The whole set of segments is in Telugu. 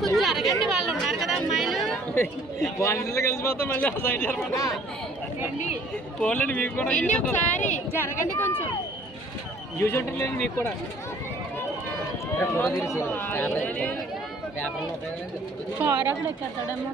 కొంచెం అరగండి, వాళ్ళు ఉన్నారు కదా అమ్మాయిలు, వాళ్ళ కలిసిపోతాం మళ్ళీ సైడ్ పోలేండి. మీకు కూడా ఒకసారి జరగండి కొంచెం. యూజ్ ఉంటుంది మీకు కూడా. కార్ అక్కడ ఎక్కేస్తాడమ్మా.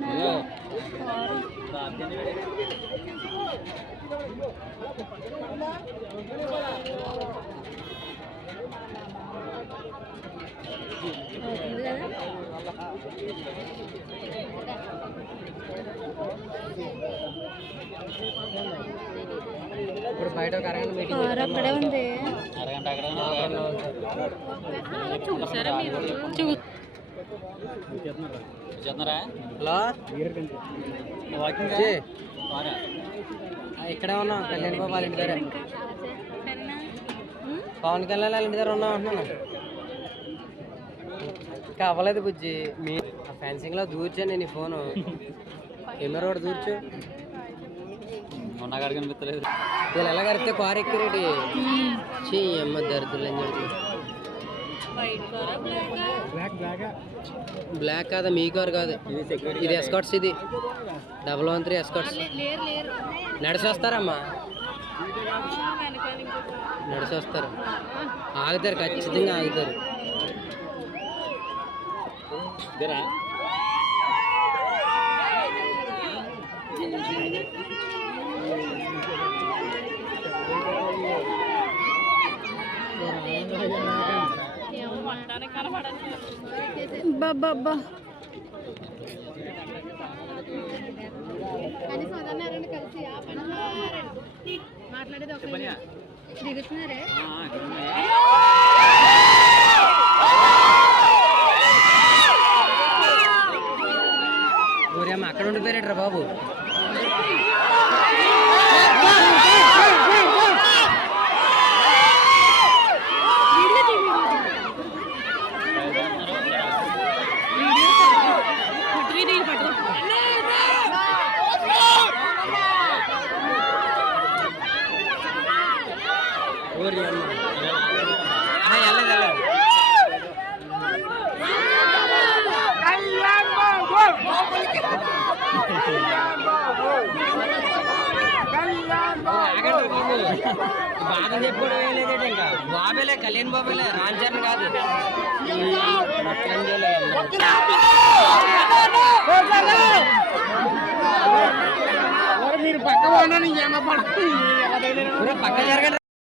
ఇప్పుడు బయట ఒక అరగంట మీటింగ్ అక్కడే ఉంది. అరగంట అక్కడ చూసారా మీరు? చూస్తున్నారా? హలో, వాకింగ్ ఇక్కడే ఉన్నాం. కళ్యాణ్ బాబు వాళ్ళ ఇంటి దగ్గర, పవన్ కళ్యాణ్ వాళ్ళ ఇంటి దగ్గర ఉన్నాం అంటున్నాను. ఇంకా అవ్వలేదు బుజ్జి. మీ ఫెన్సింగ్ లో దూర్చాను నేను ఈ ఫోను. కెమెరా కూడా దూర్చు. మొన్నగాడు కనిపించలేదు. వీళ్ళు ఎలా కడితే కారు ఎక్కిరేటి చెయ్యమ్మ దరిద్రులని చెప్పి. బ్లాక్ కాదా? మీ కారు కాదు ఇది, ఎస్కాట్స్. ఇది 113 ఎస్కాట్స్. నడిచి వస్తారమ్మా, నడిచి వస్తారు. ఆగుతారు, ఖచ్చితంగా ఆగుతారు. బాబా మాట్లాడేది ఒక దిగుతున్నారే. ఊరేమ్మ అక్కడ ఉండిపోయారట్రా బాబు. బాగా చెప్పుడు లేదంటే ఇంకా బాబేలే, కళ్యాణ్ బాబేలే, రామ్ చరణ్ కాదు. మీరు పక్క పక్క జరగండి.